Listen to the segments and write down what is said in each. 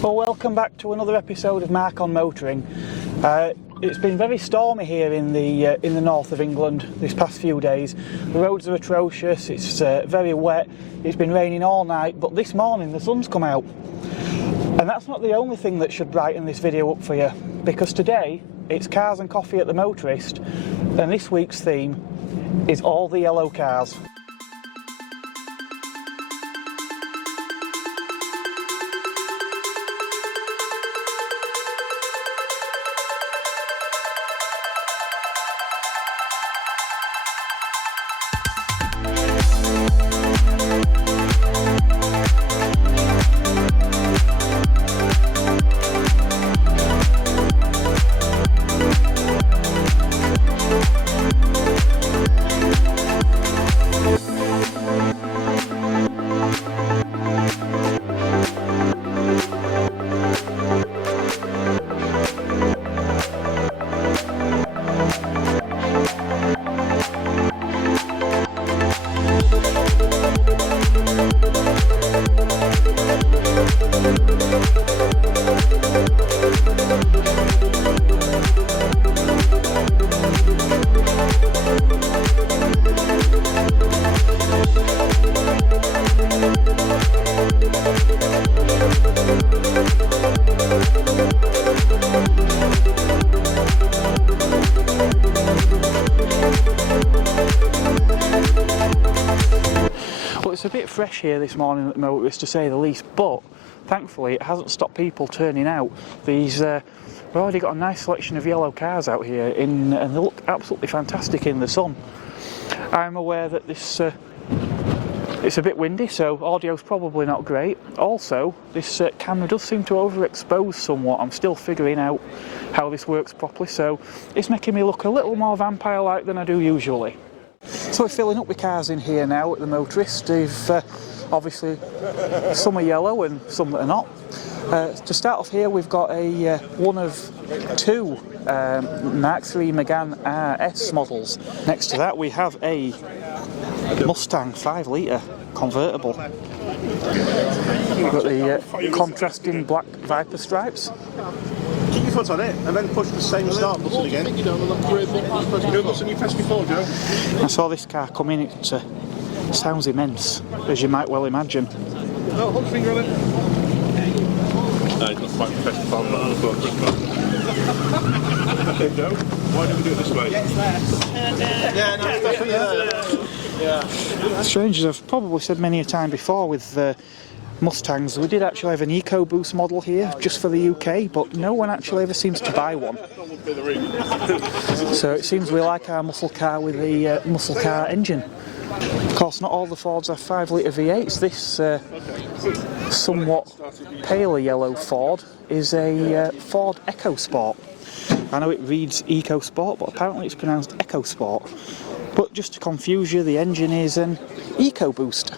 Well, welcome back to another episode of Mark on Motoring. It's been very stormy here in the north of England this past few days. The roads are atrocious, it's very wet, it's been raining all night, but this morning the sun's come out. And that's not the only thing that should brighten this video up for you, because today it's cars and coffee at the Motorist, and this week's theme is all the yellow cars. Well, it's a bit fresh here this morning at the Motorist, to say the least, but thankfully it hasn't stopped people turning out. We've already got a nice selection of yellow cars out here, and they look absolutely fantastic in the sun. I'm aware that this it's a bit windy, so audio's probably not great. Also, this camera does seem to overexpose somewhat. I'm still figuring out how this works properly, so it's making me look a little more vampire-like than I do usually. So we're filling up with cars in here now at the Motorist. They've obviously, some are yellow and some that are not. To start off here, we've got a one of two Mark III Megane RS models. Next to that, we have a Mustang 5-litre convertible. We've got the contrasting black Viper stripes. Keep your foot on it and then push the same start button again. Good button you pressed before, Joe. I saw this car come in, it sounds immense, as you might well imagine. No, hold the finger on it. No, it's not quite pressed before, but on the floor. Okay, Joe, why don't we do it this way? Yeah, no, it's definitely there. Yeah. Strange, as I've probably said many a time before with Mustangs, we did actually have an EcoBoost model here just for the UK, but no one actually ever seems to buy one. So it seems we like our muscle car with a muscle car engine. Of course, not all the Fords are 5-litre V8s. This somewhat paler yellow Ford is a Ford EcoSport. I know it reads EcoSport, but apparently it's pronounced EcoSport. But just to confuse you, the engine is an EcoBoost.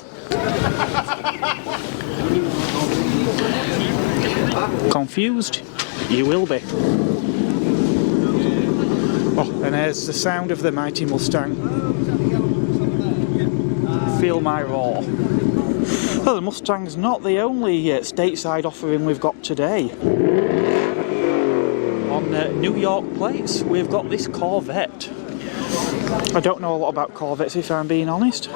Confused? You will be. Oh, and there's the sound of the mighty Mustang. Feel my roar. Well, the Mustang's not the only stateside offering we've got today. On New York plates, we've got this Corvette. I don't know a lot about Corvettes, if I'm being honest.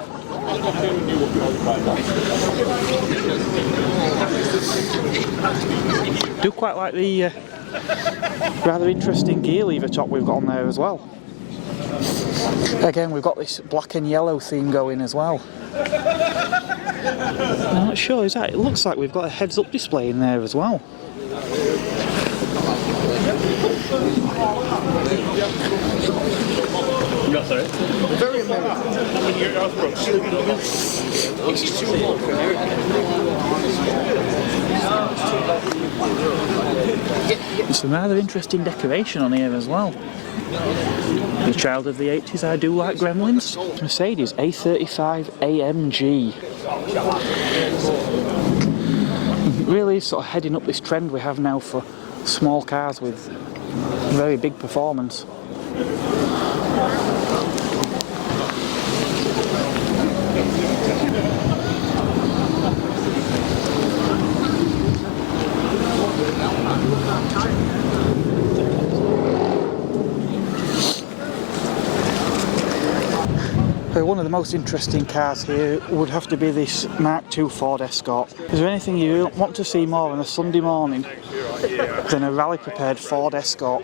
Do quite like the rather interesting gear lever top we've got on there as well. Again, we've got this black and yellow theme going as well. I'm not sure, is that? It looks like we've got a heads-up display in there as well. Sorry? Very American. It's too hot for There's some rather interesting decoration on here as well. The child of the 80s, I do like gremlins. Mercedes A35 AMG. Really sort of heading up this trend we have now for small cars with very big performance. One of the most interesting cars here would have to be this Mark II Ford Escort. Is there anything you want to see more on a Sunday morning than a rally prepared Ford Escort?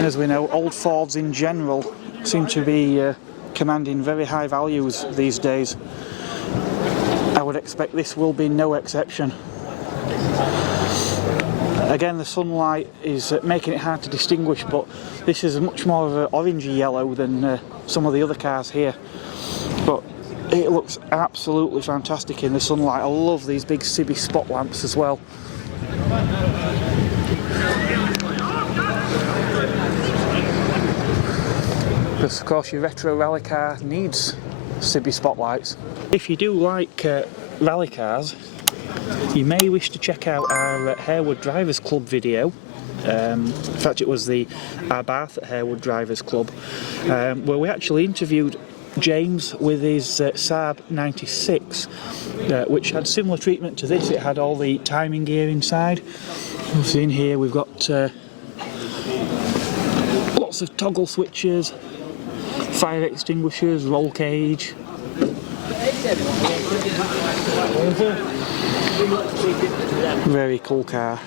As we know, old Fords in general seem to be commanding very high values these days. I would expect this will be no exception. Again, the sunlight is making it hard to distinguish, but this is much more of an orangey yellow than some of the other cars here. But it looks absolutely fantastic in the sunlight. I love these big Cibi spot lamps as well. Because of course your retro rally car needs Cibi spotlights. If you do like rally cars, you may wish to check out our Harewood Drivers Club video. In fact, it was our Bath at Harewood Drivers Club, where we actually interviewed James with his Saab 96, which had similar treatment to this. It had all the timing gear inside. Obviously in here we've got lots of toggle switches, fire extinguishers, roll cage. Very cool car.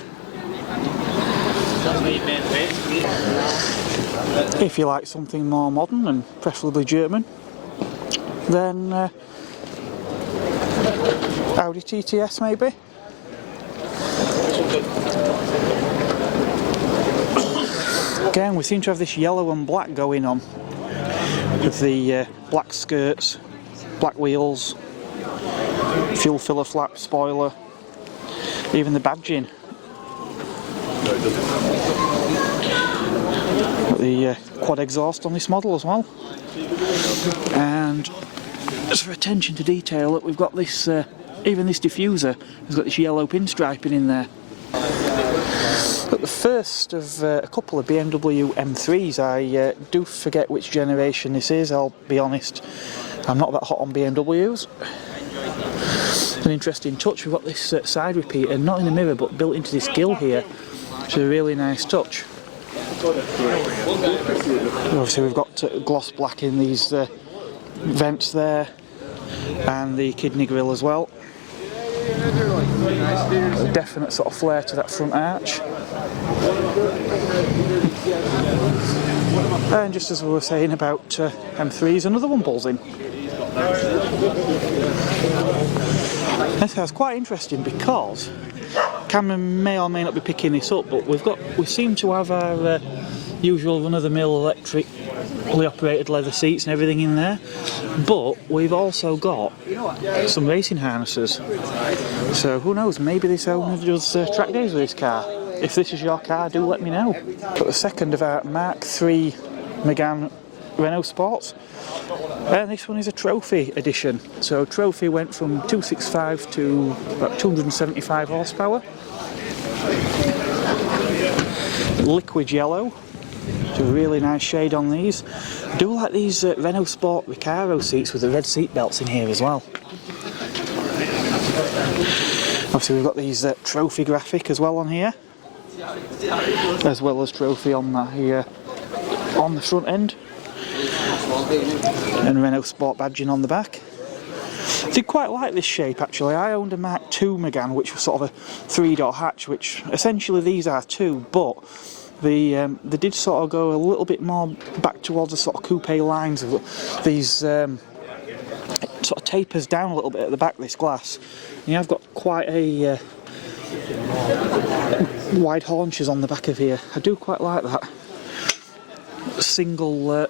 If you like something more modern and preferably German, then Audi TTS maybe. Again, we seem to have this yellow and black going on with the black skirts, black wheels, fuel filler flap, spoiler, even the badging. Got the quad exhaust on this model as well. And just for attention to detail, look, we've got this, even this diffuser has got this yellow pinstriping in there. But the first of a couple of BMW M3s, I do forget which generation this is, I'll be honest. I'm not that hot on BMWs. An interesting touch, we've got this side repeater, not in the mirror but built into this grille here, which is a really nice touch. Obviously we've got gloss black in these vents there, and the kidney grille as well. A definite sort of flare to that front arch. And just as we were saying about M3s, another one pulls in. This is quite interesting because Cameron may or may not be picking this up, but we seem to have our usual run-of-the-mill electrically operated leather seats and everything in there, but we've also got some racing harnesses. So who knows, maybe this owner does track days with this car. If this is your car, do let me know. But the second of our Mark III Megane Renault Sports, and this one is a trophy edition. So trophy went from 265 to about 275 horsepower. Liquid yellow, it's a really nice shade on these. I do like these Renault Sport Recaro seats with the red seat belts in here as well. Obviously we've got these trophy graphic as well on here, as well as trophy on the front end, and Renault Sport badging on the back. I did quite like this shape actually. I owned a Mark II Megane which was sort of a 3-door hatch, which essentially these are too, but they did sort of go a little bit more back towards the sort of coupe lines of these sort of tapers down a little bit at the back, this glass. And you have got quite a wide haunches on the back of here. I do quite like that. Single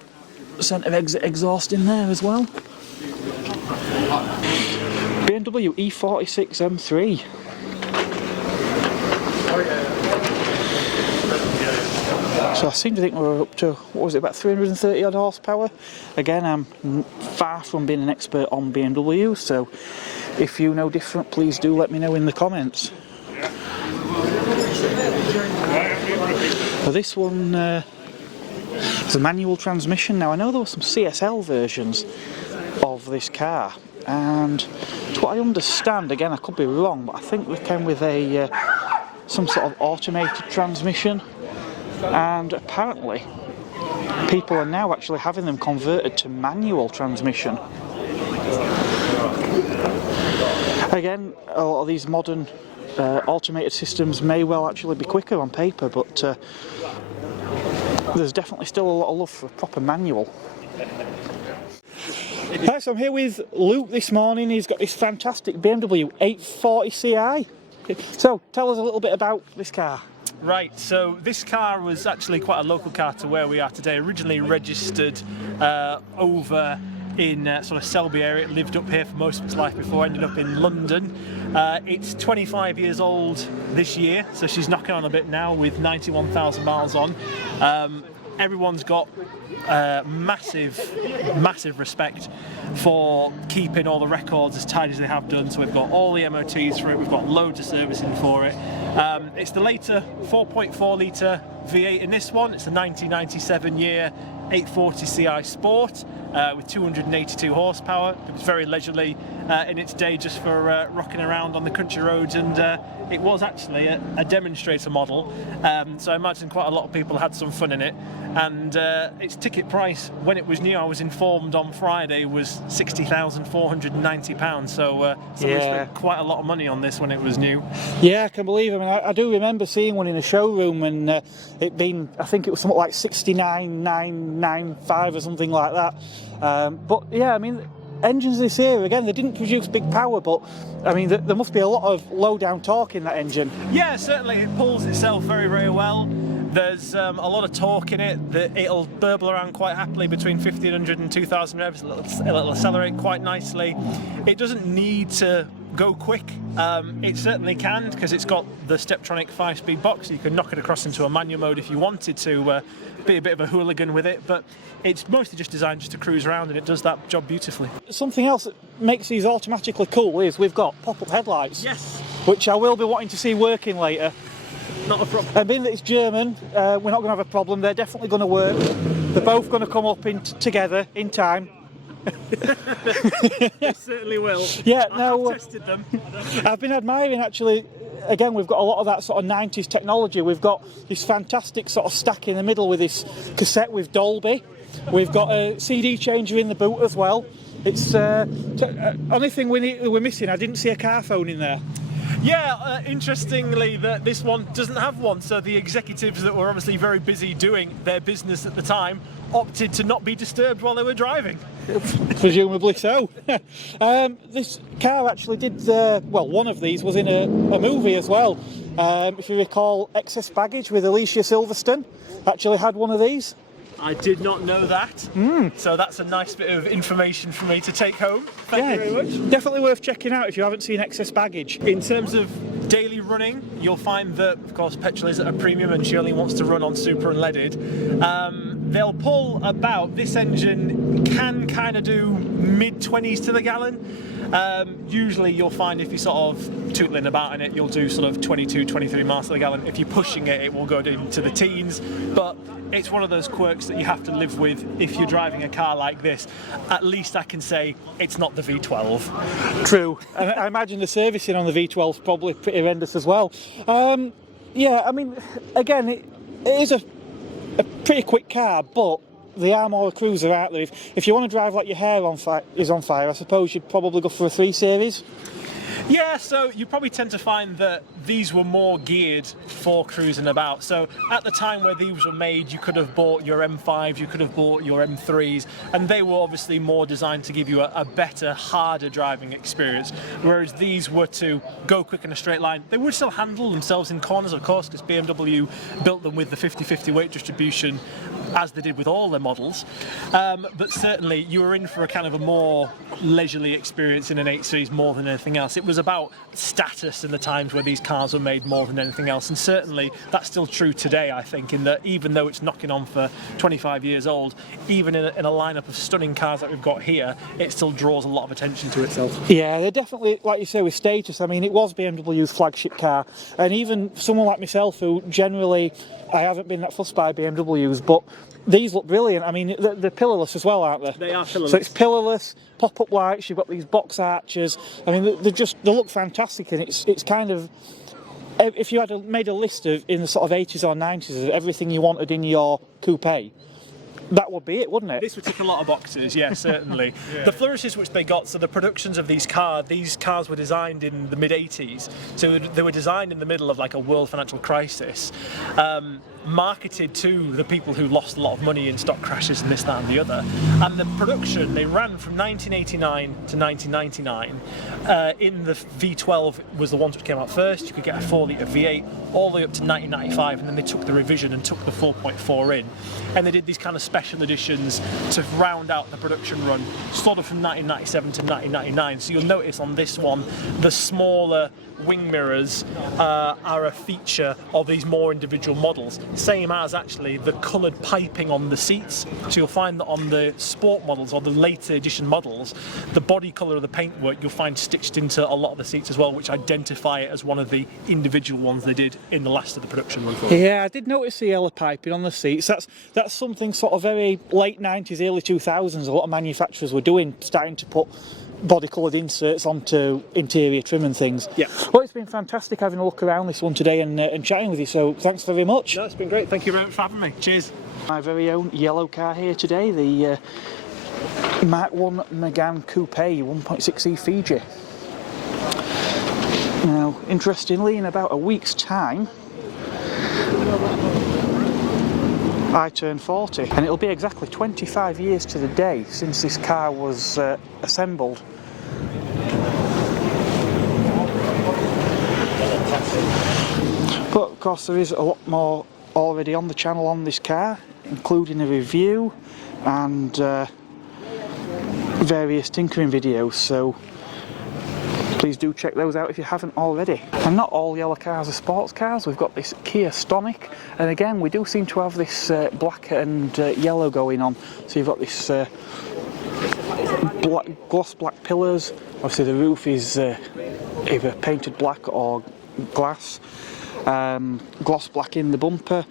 centre exit exhaust in there as well. BMW E46 M3. So I seem to think we're up to, what was it, about 330 odd horsepower. Again, I'm far from being an expert on BMW, so if you know different, please do let me know in the comments. So this one is a manual transmission. Now I know there were some CSL versions of this car, and to what I understand, again I could be wrong, but I think they came with a some sort of automated transmission, and apparently people are now actually having them converted to manual transmission. Again, a lot of these modern automated systems may well actually be quicker on paper, but there's definitely still a lot of love for a proper manual. Right, so I'm here with Luke this morning. He's got this fantastic BMW 840 Ci. So tell us a little bit about this car. Right, so this car was actually quite a local car to where we are today. Originally registered over in sort of Selby area. It lived up here for most of its life before ended up in London. It's 25 years old this year, so she's knocking on a bit now with 91,000 miles on. Everyone's got massive respect for keeping all the records as tight as they have done. So we've got all the MOTs for it, we've got loads of servicing for it. It's the later 4.4 litre V8 in this one. It's a 1997 year 840 Ci Sport with 282 horsepower. It was very leisurely in its day, just for rocking around on the country roads, and it was actually a demonstrator model, so I imagine quite a lot of people had some fun in it. And its ticket price when it was new, I was informed on Friday, was £60,490. So somebody spent quite a lot of money on this when it was new. Yeah, I can believe it. I mean, I do remember seeing one in a showroom, and it being, I think it was something like 69,995 or something like that. But yeah, I mean, engines this era, again, they didn't produce big power, but I mean, there must be a lot of low down torque in that engine. Yeah, certainly it pulls itself very, very well. There's a lot of torque in it. It'll burble around quite happily between 1500 and 2000 revs. It'll accelerate quite nicely. It doesn't need to go quick. It certainly can, because it's got the Steptronic 5-speed box. You can knock it across into a manual mode if you wanted to be a bit of a hooligan with it, but it's mostly just designed just to cruise around, and it does that job beautifully. Something else that makes these automatically cool is we've got pop-up headlights. Yes. Which I will be wanting to see working later. Not a problem. And being that it's German, we're not going to have a problem. They're definitely going to work. They're both going to come up together in time. They certainly will. Yeah, I've tested them. I've been admiring, actually. Again, we've got a lot of that sort of 90s technology. We've got this fantastic sort of stack in the middle with this cassette with Dolby. We've got a CD changer in the boot as well. It's only thing we're missing. I didn't see a car phone in there. Yeah, interestingly, that this one doesn't have one. So the executives that were obviously very busy doing their business at the time opted to not be disturbed while they were driving. Presumably so. This car actually did, well, one of these was in a movie as well. If you recall, Excess Baggage with Alicia Silverstone actually had one of these. I did not know that. So that's a nice bit of information for me to take home. Thank you very much. Definitely worth checking out if you haven't seen Excess Baggage. In terms of daily running, you'll find that, of course, petrol is at a premium and she only wants to run on super unleaded. They'll pull about, this engine can kind of do mid-20s to the gallon. Usually you'll find if you're sort of tootling about in it, you'll do sort of 22, 23 miles to the gallon. If you're pushing it, it will go into the teens. But it's one of those quirks that you have to live with if you're driving a car like this. At least I can say it's not the V12. True. And I imagine the servicing on the V12 is probably pretty horrendous as well. Yeah, I mean, again, it is a pretty quick car, but they are more a cruiser out there. If you want to drive like your hair is on fire, I suppose you'd probably go for a 3 Series. Yeah, so you probably tend to find that these were more geared for cruising about. So at the time where these were made, you could have bought your M5s, you could have bought your M3s, and they were obviously more designed to give you a better, harder driving experience. Whereas these were to go quick in a straight line. They would still handle themselves in corners, of course, because BMW built them with the 50-50 weight distribution, as they did with all their models. But certainly you were in for a kind of a more leisurely experience in an 8 Series more than anything else. It was about status in the times where these cars were made more than anything else, and certainly that's still true today, I think, in that even though it's knocking on for 25 years old, even in a lineup of stunning cars that we've got here, it still draws a lot of attention to itself. Yeah, they're definitely, like you say, with status. I mean, it was BMW's flagship car, and even someone like myself, who generally, I haven't been that fussed by BMWs, but these look brilliant. I mean, they're pillarless as well, aren't they? They are pillarless. So it's pillarless, pop-up lights, you've got these box arches. I mean, they look fantastic, and it's kind of, if you had made a list of in the sort of 80s or 90s of everything you wanted in your coupe, that would be it, wouldn't it? This would tick a lot of boxes, yeah, certainly. The flourishes which they got, so the productions of these cars were designed in the mid-80s, so they were designed in the middle of like a world financial crisis, marketed to the people who lost a lot of money in stock crashes and this, that and the other. And the production, they ran from 1989 to 1999. In the V12 was the ones which came out first. You could get a 4-litre V8 all the way up to 1995, and then they took the revision and took the 4.4 in. And they did these kind of special editions to round out the production run, sort of from 1997 to 1999. So you'll notice on this one, the smaller wing mirrors are a feature of these more individual models, same as actually the coloured piping on the seats. So you'll find that on the sport models or the later edition models, the body colour of the paintwork you'll find stitched into a lot of the seats as well, which identify it as one of the individual ones they did in the last of the production run. Yeah, I did notice the yellow piping on the seats. That's something sort of very late 90s, early 2000s. A lot of manufacturers were doing, starting to put body coloured inserts onto interior trim and things. Yeah. Well, it's been fantastic having a look around this one today and chatting with you, so thanks very much. No, it's been great. Thank you very much for having me. Cheers. My very own yellow car here today, the Mark 1 Megane Coupe 1.6e Fiji. Now, interestingly, in about a week's time, I turn 40, and it'll be exactly 25 years to the day since this car was assembled. But of course there is a lot more already on the channel on this car, including a review and various tinkering videos, so please do check those out if you haven't already. And not all yellow cars are sports cars. We've got this Kia Stonic, and again we do seem to have this black and yellow going on. So you've got this gloss black pillars. Obviously the roof is either painted black or glass. Gloss black in the bumper.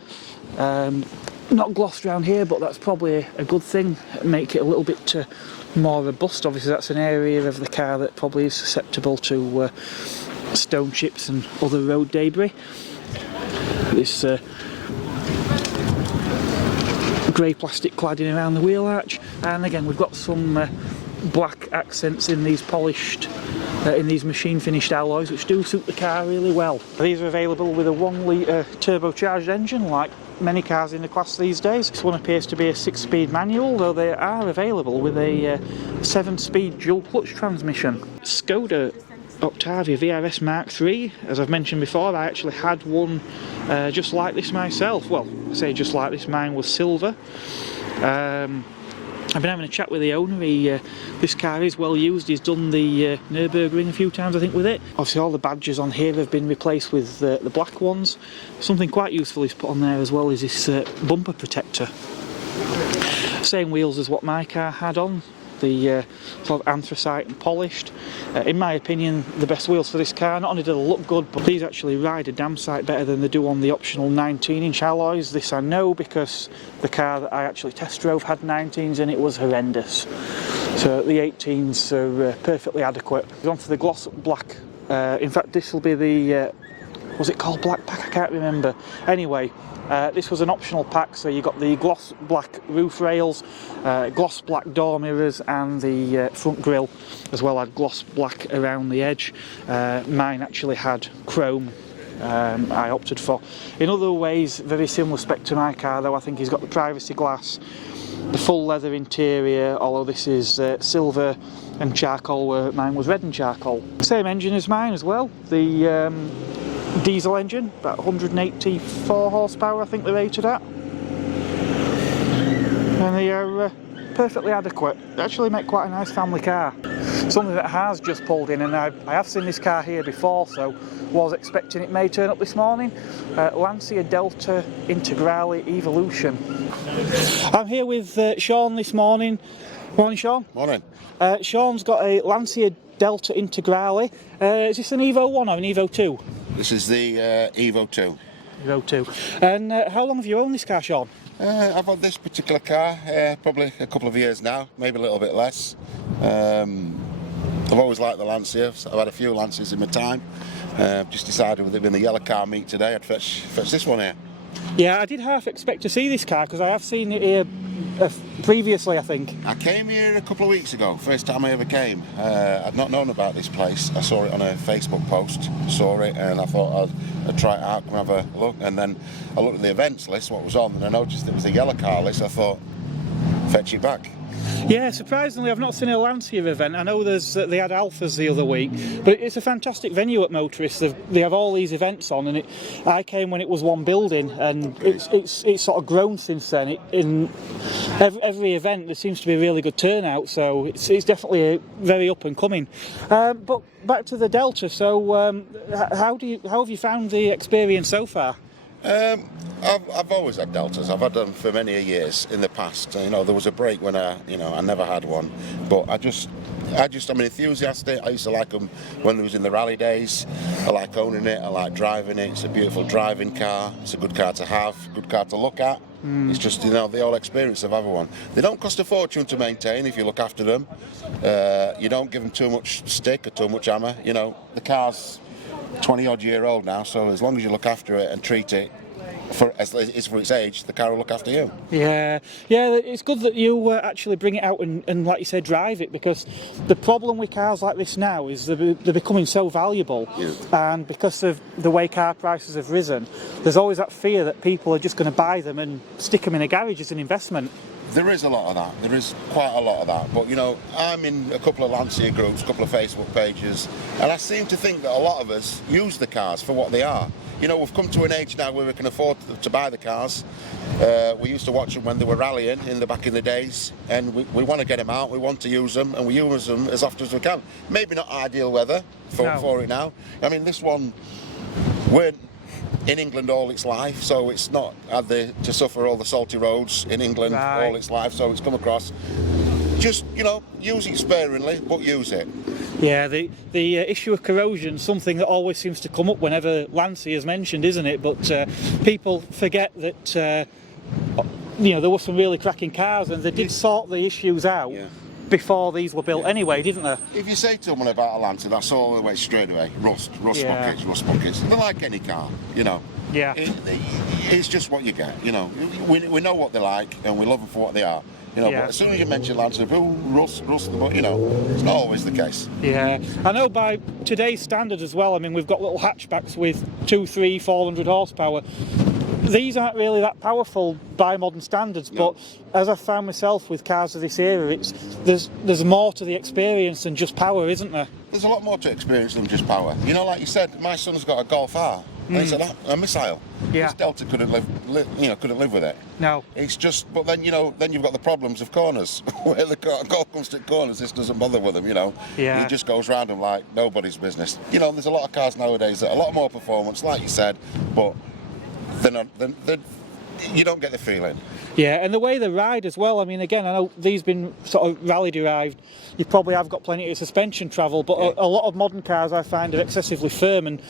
Not glossed around here, but that's probably a good thing. Make it a little bit more robust. Obviously that's an area of the car that probably is susceptible to stone chips and other road debris. This grey plastic cladding around the wheel arch, and again we've got some black accents in these polished in these machine finished alloys, which do suit the car really well. These are available with a 1 litre turbocharged engine like many cars in the class these days. This one appears to be a 6-speed manual, though they are available with a 7-speed dual clutch transmission. Skoda Octavia VRS Mark III, as I've mentioned before, I actually had one just like this myself. Well, I say just like this, mine was silver. I've been having a chat with the owner. This car is well used. He's done the Nürburgring a few times, I think, with it. Obviously all the badges on here have been replaced with the black ones. Something quite useful he's put on there as well is this bumper protector. Same wheels as what my car had on, the sort of anthracite and polished. In my opinion, the best wheels for this car. Not only do they look good, but these actually ride a damn sight better than they do on the optional 19-inch alloys. This I know because the car that I actually test drove had 19s and it was horrendous. So the 18s are perfectly adequate. On to the gloss black. In fact, this will be the was it called black pack? I can't remember. Anyway, this was an optional pack, so you got the gloss black roof rails, gloss black door mirrors, and the front grille as well had gloss black around the edge. Mine actually had chrome. I opted for. In other ways, very similar spec to my car, though I think he's got the privacy glass, the full leather interior, although this is silver and charcoal, where mine was red and charcoal. Same engine as mine as well, the diesel engine, about 184 horsepower I think they're rated at. And they are perfectly adequate. They actually make quite a nice family car. Something that has just pulled in, and I have seen this car here before, so was expecting it may turn up this morning. Lancia Delta Integrally Evolution. I'm here with Sean this morning. Morning, Sean. Morning. Sean's got a Lancia Delta Integrally. Is this an Evo 1 or an Evo 2? This is the Evo 2. Evo 2. And how long have you owned this car, Sean? I've had this particular car probably a couple of years now, maybe a little bit less. I've always liked the Lancia. I've had a few Lancias in my time. Just decided with it being the yellow car meet today, I'd fetch this one here. Yeah, I did half expect to see this car because I have seen it here previously, I think. I came here a couple of weeks ago, first time I ever came. I'd not known about this place. I saw it on a Facebook post, saw it, and I thought I'd try it out, come have a look. And then I looked at the events list, what was on, and I noticed it was the yellow car list. I thought, fetch it back. Yeah, surprisingly, I've not seen a Lancia event. I know they had Alphas the other week, but it's a fantastic venue at Motorist. They have all these events on, and I came when it was one building, and it's sort of grown since then. In every event, there seems to be a really good turnout, so it's definitely very up and coming. But back to the Delta. So, how have you found the experience so far? I've always had Deltas. I've had them for many years in the past. You know, there was a break when I never had one, but I'm enthusiastic. I used to like them when it was in the rally days. I like owning it. I like driving it. It's a beautiful driving car. It's a good car to have, good car to look at. It's just, the whole experience of having one. They don't cost a fortune to maintain if you look after them. You don't give them too much stick or too much hammer. You know, the car's 20-odd-year-old now, so as long as you look after it and treat it for its age, the car will look after you. Yeah, it's good that you actually bring it out and, like you said, drive it, because the problem with cars like this now is they're becoming so valuable, and because of the way car prices have risen, there's always that fear that people are just going to buy them and stick them in a garage as an investment. There is a lot of that. There is quite a lot of that. But, you know, I'm in a couple of Lancia groups, a couple of Facebook pages, and I seem to think that a lot of us use the cars for what they are. You know, we've come to an age now where we can afford to buy the cars. We used to watch them when they were rallying back in the days, and we want to get them out, we want to use them, and we use them as often as we can. Maybe not ideal weather for it now. I mean, this one, we're in England all its life, so it's not had to suffer all the salty roads in England all its life, so it's come across. Just, you know, use it sparingly, but use it. Yeah, the issue of corrosion, something that always seems to come up whenever Lancia is mentioned, isn't it? But people forget that, you know, there were some really cracking cars, and they did sort the issues out before these were built anyway, didn't they? If you say to someone about a Lancia, that's all the way straight away. Rust buckets. They're like any car, you know. Yeah. It's just what you get, you know. We know what they're like, and we love them for what they are. You know, but as soon as you mention Lancia, rust, you know, it's not always the case. Yeah, I know by today's standard as well. I mean, we've got little hatchbacks with 200, 300, 400 horsepower. These aren't really that powerful by modern standards, but as I've found myself with cars of this era, there's more to the experience than just power, isn't there? There's a lot more to experience than just power. You know, like you said, my son's got a Golf R. And it's a missile. Yeah. This Delta couldn't live with it. No. It's just, but then, you know, then you've got the problems of corners. Where the Golf comes to corners, this doesn't bother with them, you know. Yeah. He just goes round them like nobody's business. You know, there's a lot of cars nowadays that are a lot more performance, like you said, but you don't get the feeling. Yeah, and the way they ride as well. I mean, again, I know these been sort of rally derived. You probably have got plenty of suspension travel, but a lot of modern cars I find are excessively firm, and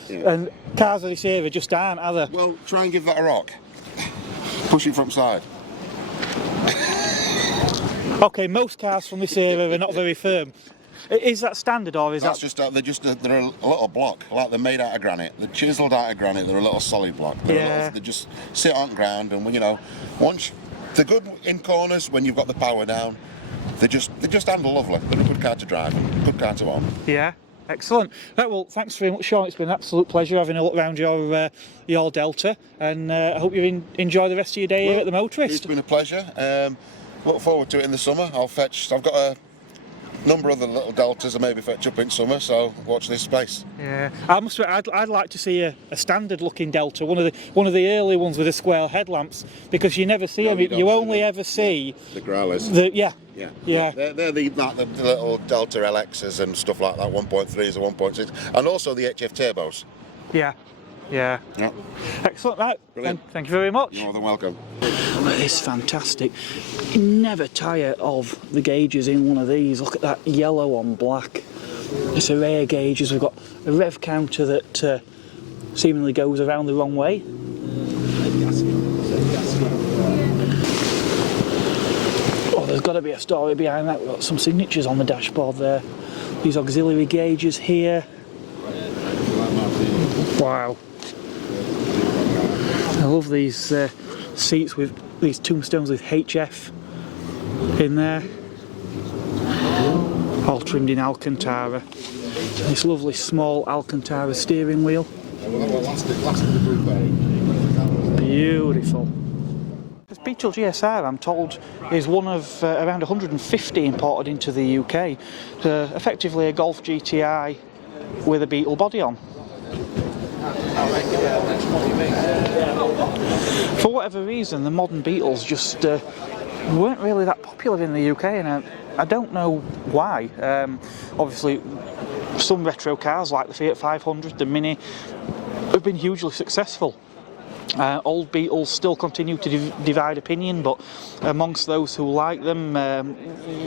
cars of this era just aren't, are they? Well, try and give that a rock. Push it from side. Okay, most cars from this era are not very firm. Is that standard, or is That's just they're a little block, like they're made out of granite. They're chiseled out of granite. They're a little solid block. They just sit on ground, and you know, once they're good in corners when you've got the power down. They just handle lovely. They're a good car to drive, good car to own. Yeah. Excellent. Right, well, thanks very much, Sean. It's been an absolute pleasure having a look around your Delta, and I hope you enjoy the rest of your day here at the Motorist. It's been a pleasure. Look forward to it in the summer. I've got a number of the little Deltas I maybe fetch up in summer, so watch this space. Yeah, I'd like to see a standard looking Delta, one of the early ones with the square headlamps, because you never see them. You only ever see the growlers. Yeah. They're the little Delta LXs and stuff like that, 1.3s or 1.6, and also the HF turbos. Yeah. Excellent. Right. Brilliant. Thank you very much. You're more than welcome. It's fantastic. You never tire of the gauges in one of these. Look at that yellow on black. It's array gauges. We've got a rev counter that seemingly goes around the wrong way. Oh, there's got to be a story behind that. We've got some signatures on the dashboard there. These auxiliary gauges here. Wow. I love these seats with these tombstones with HF in there. All trimmed in Alcantara. This lovely small Alcantara steering wheel. Beautiful. This Beetle GSR, I'm told, is one of around 150 imported into the UK. Effectively a Golf GTI with a Beetle body on. For whatever reason, the modern Beetles just weren't really that popular in the UK, and I don't know why. Obviously, some retro cars like the Fiat 500, the Mini, have been hugely successful. Old Beetles still continue to divide opinion, but amongst those who like them,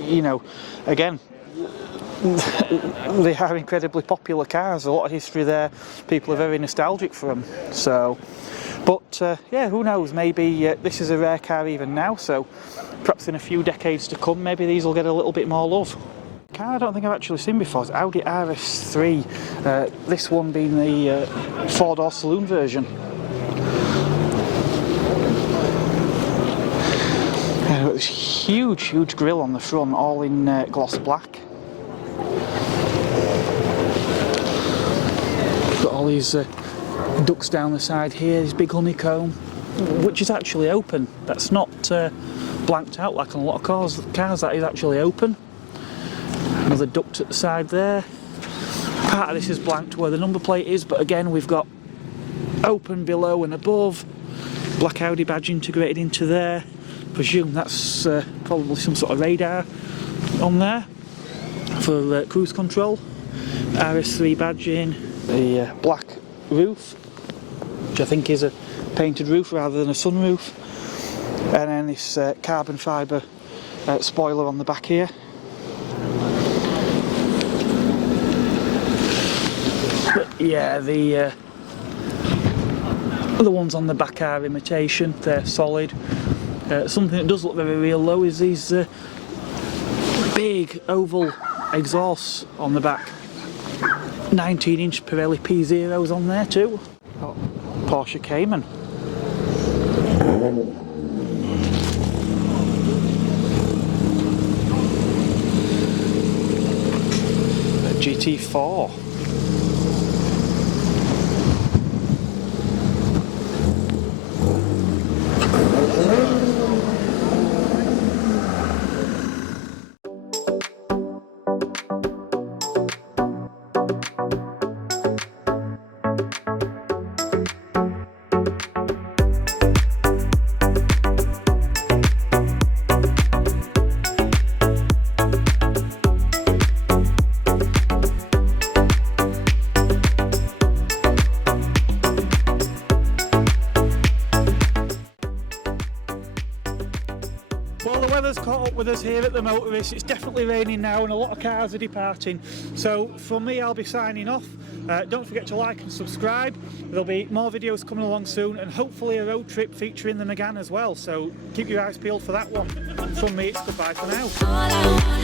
you know, again, they are incredibly popular cars. A lot of history there. People are very nostalgic for them. So, but yeah, who knows? Maybe this is a rare car even now. So, perhaps in a few decades to come, maybe these will get a little bit more love. Car I don't think I've actually seen before is Audi RS3. This one being the four-door saloon version. This huge grille on the front, all in gloss black. Got all these ducts down the side here, this big honeycomb, which is actually open. That's not blanked out like on a lot of cars. That is actually open. Another duct at the side there. Part of this is blanked where the number plate is, but again we've got open below and above. Black Audi badge integrated into there. Presume that's probably some sort of radar on there for cruise control. RS3 badging, the black roof, which I think is a painted roof rather than a sunroof, and then this carbon fibre spoiler on the back here. But yeah, the ones on the back are imitation, they're solid. Something that does look very real though is these big oval exhausts on the back. 19-inch Pirelli P0s on there too. Oh, Porche Cayman. GT4. Well, the weather's caught up with us here at the Motorist. It's definitely raining now and a lot of cars are departing. So from me, I'll be signing off. Don't forget to like and subscribe. There'll be more videos coming along soon, and hopefully a road trip featuring the Megane as well. So keep your eyes peeled for that one. From me, it's goodbye for now.